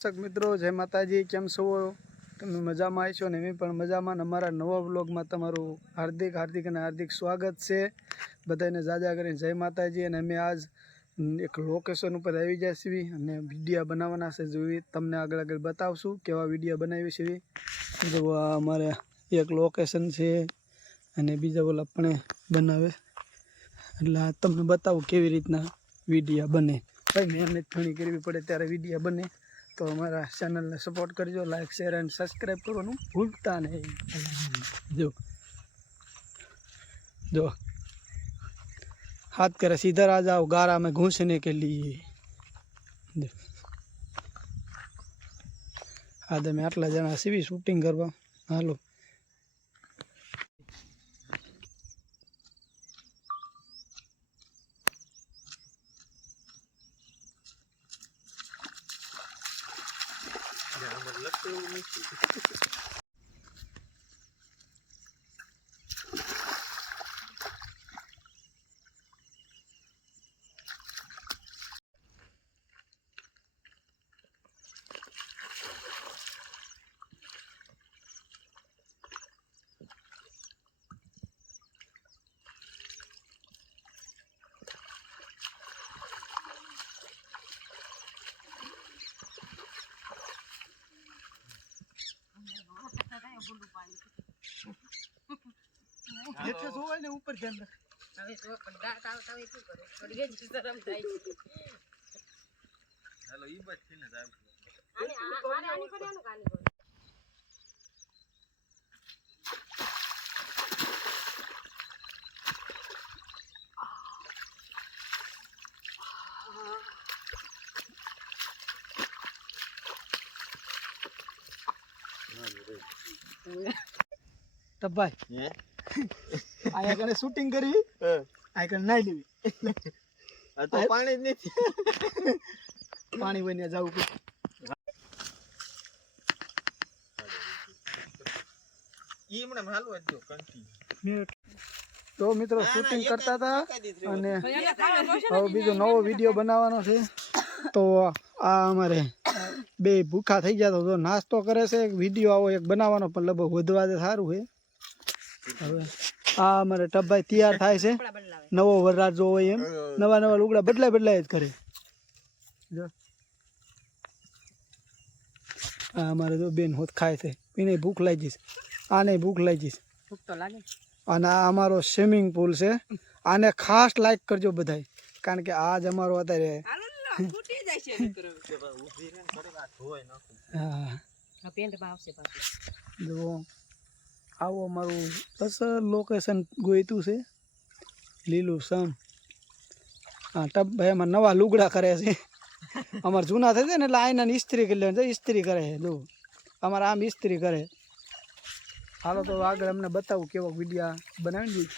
દર્શક મિત્રો, જય માતાજી, કેમ છો? તમે મજામાં છો ને? અમે પણ મજામાં અમારા નવા વ્લોગમાં તમારું હાર્દિક હાર્દિક અને હાર્દિક સ્વાગત છે. બધાને જાજા કરીને જય માતાજી અને અમે આજ એક લોકેશન ઉપર આવી જાય છીએ અને વિડીયા બનાવવાના છે. જોઈ તમને આગળ આગળ બતાવશું કેવા વિડીયા બનાવી છે. જો અમારે એક લોકેશન છે અને બીજા ઓલા પણ બનાવે. એટલે તમને બતાવું કેવી રીતના વિડીયા બને. ભાઈ, મહેનત ઘણી કરવી પડે ત્યારે વિડીયા બને. તો અમારા ચેનલને સપોર્ટ કરજો લાઈક શેર એન્ડ સબસ્ક્રાઈબ કરવાનું ભૂલતા નહીં જો જો हाथ करे सीधर आ जाओ गारा में घुसने के लिए જો. આ તમે આટલા જણા સીવી શૂટિંગ કરવા હાલો જેટલે જોવાય ને ઉપર ધ્યાન રાખ. હવે જો પણ દાંત આવતા હોય શું કરું? થોડી જ શરમ થાય. છે હેલો ઈ બસ છે ને સાહેબ આને આની પર આનું કાની પર તબાઈ હે? આયા કને શૂટિંગ કરી આ કને નાઈ લેવી. તો પાણી જ નથી. પાણી વઈને જવું પડે. ઈ હમણાં હાલવા દો જો કન્ટિન્યુ તો મિત્રો શૂટિંગ કરતા હતા અને હવે બીજો નવો વીડિયો બનાવવાનો છે. તો આ અમારે બે ભૂખા થઈ ગયા તો નાસ્તો કરે છે એક વીડિયો આવો એક બનાવવાનો પણ લગભગ વધવા દે સારું છે. હવે આ અમારે ટબ્બાઈ તૈયાર થાય છે. નવો વરરાજ જો હોય એમ. નવા નવા લુગડા બદલાય બદલાય જ કરે. જો. આ અમારે જો બેન હોત ખાય છે. એને ભૂખ લાગી જઈશ આને ભૂખ લાગી જઈશ ભૂખ તો લાગે. અને આ અમારો સ્વિમિંગ પુલ છે. આને ખાસ લાઈક કરજો બધાય. કારણ કે આજ અમારો અત્યારે હા, પેન્ટમાં આવશે પાછું. જો. આવું અમારું અસલ લોકેશન ગોઈતું છે. લીલું સમ. હા ટબ ભાઈ અમારે નવા લુગડા કરે છે. અમારે જૂના થઈ જાય ને એટલે આઈને ઇસ્ત્રી કરી લેવાનું ઇસ્ત્રી કરે છે, જો. અમારે આમ ઇસ્ત્રી કરે. હાલો તો આગળ અમને બતાવું કેવો વિડીયા બનાવી દઈએ